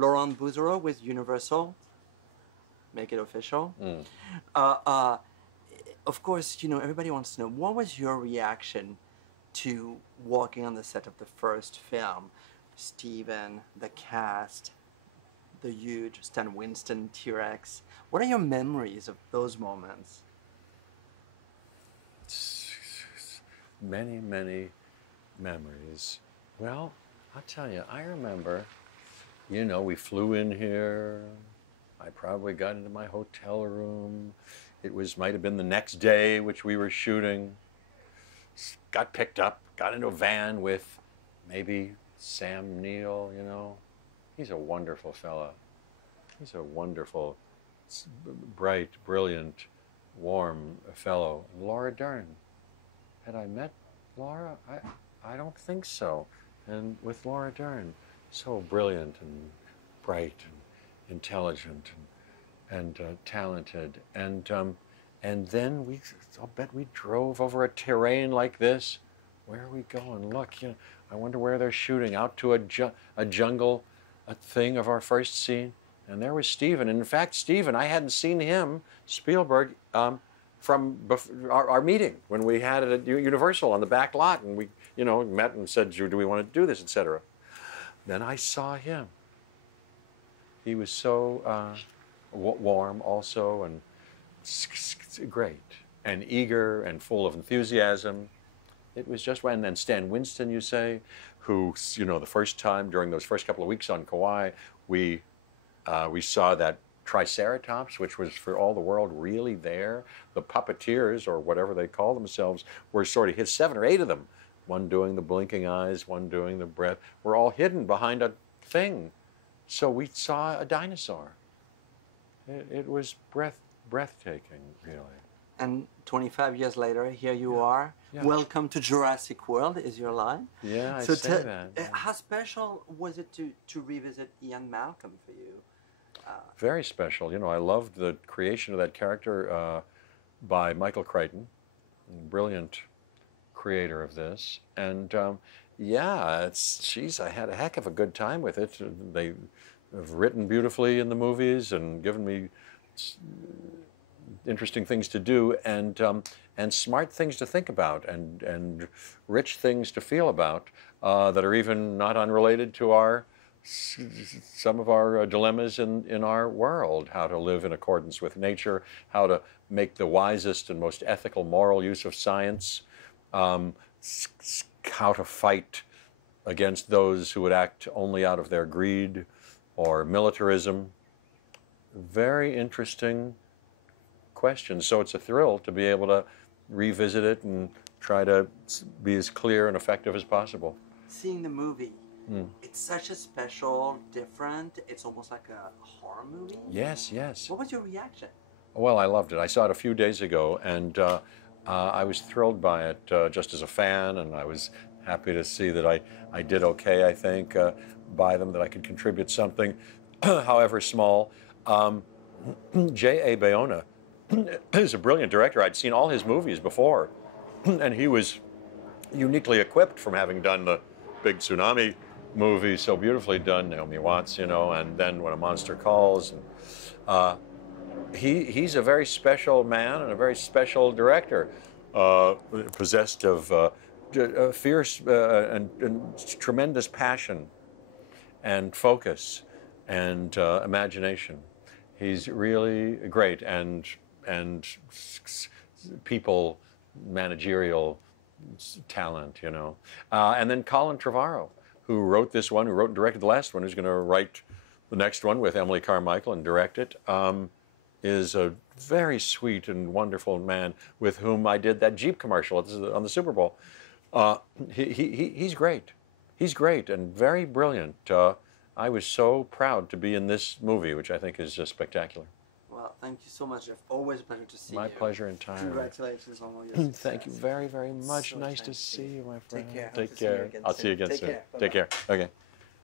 Laurent Bouzereau with Universal. Make it official. Of course, you know, everybody wants to know, what was your reaction to walking on the set of the first film? Steven, the cast, the huge Stan Winston T-Rex. What are your memories of those moments? Many, many memories. Well, I'll tell you, I remember, you know, we flew in here. I probably got into my hotel room. It might have been the next day, which we were shooting. Got picked up, got into a van with maybe Sam Neill, you know. He's a wonderful fella. He's a wonderful, bright, brilliant, warm fellow. Laura Dern. Had I met Laura? I don't think so. And with Laura Dern, so brilliant and bright and intelligent and talented. And then I'll bet we drove over a terrain like this. Where are we going? Look, you know, I wonder where they're shooting. Out to a jungle, a thing of our first scene. And there was Steven. And in fact, Steven, I hadn't seen him, Spielberg, from our meeting when we had it at Universal on the back lot. And we, you know, met and said, do we want to do this, etc. Then I saw him. He was so warm also, and great, and eager, and full of enthusiasm. It was just, and then Stan Winston, you say, who, you know, the first time during those first couple of weeks on Kauai, we saw that Triceratops, which was for all the world really there. The puppeteers, or whatever they call themselves, were sort of hid, 7 or 8 of them. One doing the blinking eyes, one doing the breath, were all hidden behind a thing. So we saw a dinosaur. It was breathtaking, really. And 25 years later, here you are. Yeah. Welcome to Jurassic World is your line. Yeah, I say that. Yeah. How special was it to revisit Ian Malcolm for you? Very special. You know, I loved the creation of that character by Michael Crichton, brilliant creator of this. And yeah, I had a heck of a good time with it. They have written beautifully in the movies and given me interesting things to do and smart things to think about and rich things to feel about that are even not unrelated to some of our dilemmas in our world. How to live in accordance with nature, how to make the wisest and most ethical, moral use of science, how to fight against those who would act only out of their greed or militarism. Very interesting question. So it's a thrill to be able to revisit it and try to be as clear and effective as possible. Seeing the movie, it's such a special, different, it's almost like a horror movie. Yes, yes. What was your reaction? Well, I loved it. I saw it a few days ago, and I was thrilled by it just as a fan, and I was happy to see that I did okay, I think, by them, that I could contribute something, however small. J.A. Bayona is a brilliant director. I'd seen all his movies before, and he was uniquely equipped from having done the big tsunami movie, so beautifully done, Naomi Watts, you know, and then When a Monster Calls. And, he's a very special man and a very special director, possessed of fierce and tremendous passion and focus and imagination. He's really great, and people, managerial talent, you know. And then Colin Trevorrow, who wrote this one, who wrote and directed the last one, who's going to write the next one with Emily Carmichael and direct it, is a very sweet and wonderful man with whom I did that Jeep commercial on the Super Bowl. He's great. He's great and very brilliant. I was so proud to be in this movie, which I think is just spectacular. Well, thank you so much, Jeff. Always a pleasure to see you. My pleasure entirely. Congratulations on all your success. Thank you very, very much. So nice to see you, my friend. Take care. Take care. I'll see you again soon. Take care. Take care. Okay.